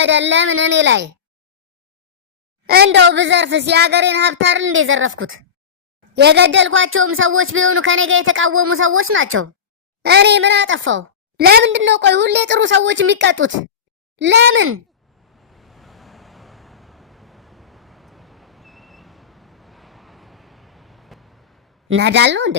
አይደለም እኔ ላይ እንደው ብዘርፍስ የሀገሬን ሀብት አይደል እንደ ዘረፍኩት? የገደልኳቸውም ሰዎች ቢሆኑ ከኔ ጋር የተቃወሙ ሰዎች ናቸው። እኔ ምን አጠፋው? ለምንድን ነው ቆይ ሁሌ ጥሩ ሰዎች የሚቀጡት? ለምን? ናዳል ነው እንዴ?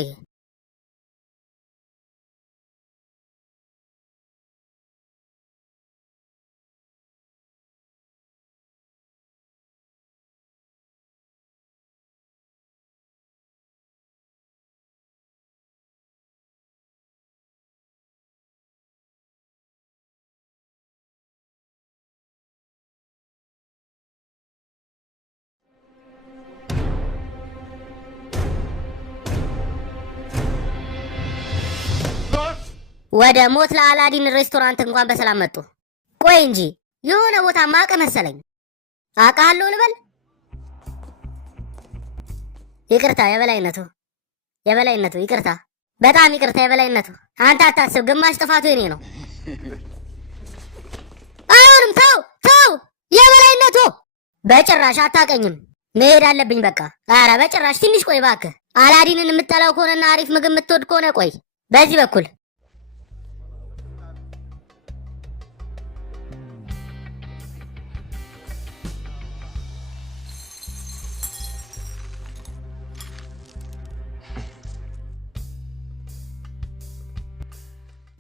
ወደ ሞት ለአላዲን ሬስቶራንት እንኳን በሰላም መጡ። ቆይ እንጂ የሆነ ቦታ ማቀ መሰለኝ። አውቃለሁ ልበል? ይቅርታ የበላይነቱ ይቅርታ፣ በጣም ይቅርታ የበላይነቱ። አንተ አታስብ፣ ግማሽ ጥፋቱ የኔ ነው። አይሆንም፣ ተው የበላይነቱ። በጭራሽ አታቀኝም። መሄድ አለብኝ በቃ። ኧረ በጭራሽ ትንሽ ቆይ እባክህ። አላዲንን የምጠላው ከሆነና አሪፍ ምግብ የምትወድ ከሆነ ቆይ በዚህ በኩል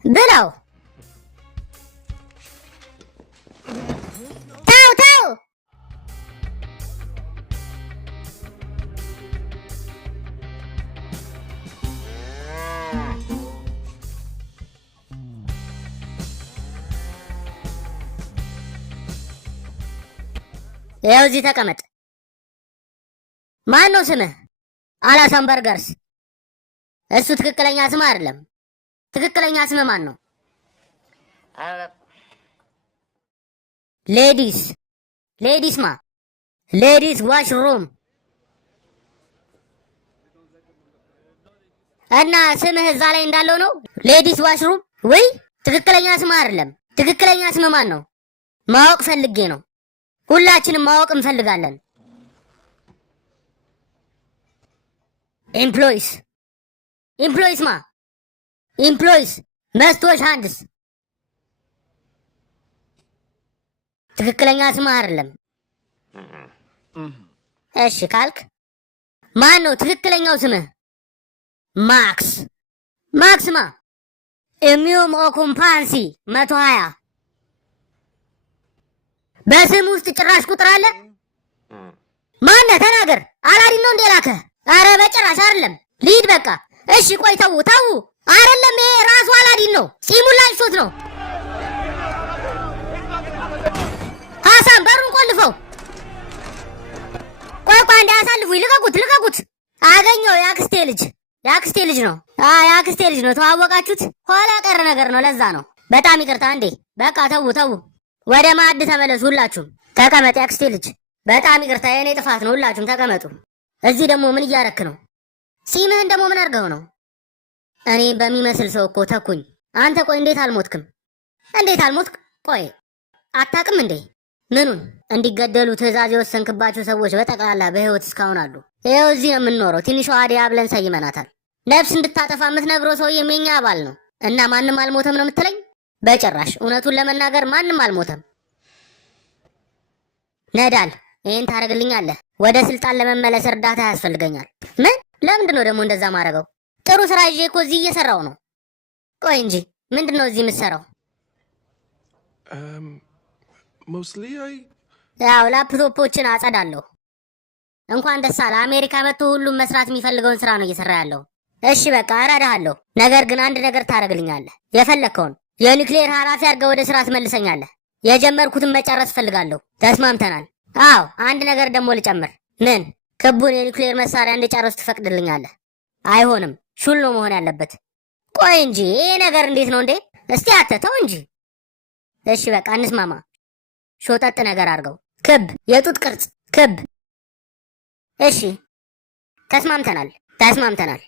ብለው ተው ይኸው እዚህ ተቀመጥ። ማን ነው ስምህ? አላሳም በርገርስ። እሱ ትክክለኛ ስም አይደለም። ትክክለኛ ስም ማን ነው? ሌዲስ ዋሽሩም። እና ስምህ እዛ ላይ እንዳለው ነው ሌዲስ ዋሽሩም። ወይ ትክክለኛ ስም አይደለም። ትክክለኛ ስም ማን ነው? ማወቅ ፈልጌ ነው። ሁላችንም ማወቅ እንፈልጋለን። ኤምፕሎይስ መስቶሽ ሃንድስ። ትክክለኛ ስም አይደለም። እሺ ካልክ ማን ነው ትክክለኛው ስምህ? ማክስማ ኢሚዮም ኦኩምፓንሲ 120። በስም ውስጥ ጭራሽ ቁጥር አለ? ማነህ? ተናገር። አላዲን ነው እንዴ ላከህ? አረ በጭራሽ አይደለም። ልሂድ በቃ። እሺ ቆይ ተው አይደለም፣ ይሄ ራሱ አላዲን ነው። ጺሙን ላጭቶት ነው። ሐሳን በሩን ቆልፈው። ቆይ እንዳያሳልፉኝ። ልቀቁት። አገኘው። የአክስቴ ልጅ ነው። የአክስቴ ልጅ ነው። ተዋወቃችሁት? ኋላ ቀረ ነገር ነው። ለዛ ነው። በጣም ይቅርታ። እንዴ በቃ ተው። ወደ ማዕድ ተመለሱ። ሁላችሁም ተቀመጥ። የአክስቴ ልጅ በጣም ይቅርታ፣ የኔ ጥፋት ነው። ሁላችሁም ተቀመጡ። እዚህ ደግሞ ምን እያረክ ነው? ጺምህን ደግሞ ምን አድርገው ነው? እኔ በሚመስል ሰው እኮ ተኩኝ። አንተ ቆይ እንዴት አልሞትክም? ቆይ አታውቅም እንዴ? ምኑን? እንዲገደሉ ትዕዛዝ የወሰንክባቸው ሰዎች በጠቅላላ በህይወት እስካሁን አሉ። ይኸው እዚህ ነው የምንኖረው። ትንሿ አዲያ ብለን ሰይመናታል። ነፍስ እንድታጠፋ የምትነግረው ሰውዬም የኛ አባል ነው። እና ማንም አልሞተም ነው የምትለኝ? በጭራሽ። እውነቱን ለመናገር ማንም አልሞተም። ነዳል፣ ይሄን ታደርግልኛለህ? ወደ ስልጣን ለመመለስ እርዳታ ያስፈልገኛል። ምን? ለምንድን ነው ደግሞ እንደዛ ማድረገው? ጥሩ ስራ ይዤ እኮ እዚህ እየሰራው ነው። ቆይ እንጂ ምንድን ነው እዚህ የምትሰራው? ያው ላፕቶፖችን አጸዳለሁ። እንኳን ደስ አለ። አሜሪካ መጥቶ ሁሉም መስራት የሚፈልገውን ስራ ነው እየሰራ ያለው። እሺ በቃ እረዳሃለሁ። ነገር ግን አንድ ነገር ታደርግልኛለህ። የፈለግከውን የኒውክሌር ኃላፊ አድርገህ ወደ ስራ ትመልሰኛለህ። የጀመርኩትን መጨረስ እፈልጋለሁ። ተስማምተናል? አዎ። አንድ ነገር ደግሞ ልጨምር። ምን? ክቡን የኒውክሌር መሳሪያ እንድጨርስ ትፈቅድልኛለህ? አይሆንም፣ ሹል ነው መሆን ያለበት። ቆይ እንጂ ይሄ ነገር እንዴት ነው እንዴ? እስቲ አተተው እንጂ። እሺ በቃ እንስማማ። ሾጠጥ ነገር አድርገው። ክብ፣ የጡት ቅርጽ ክብ። እሺ ተስማምተናል።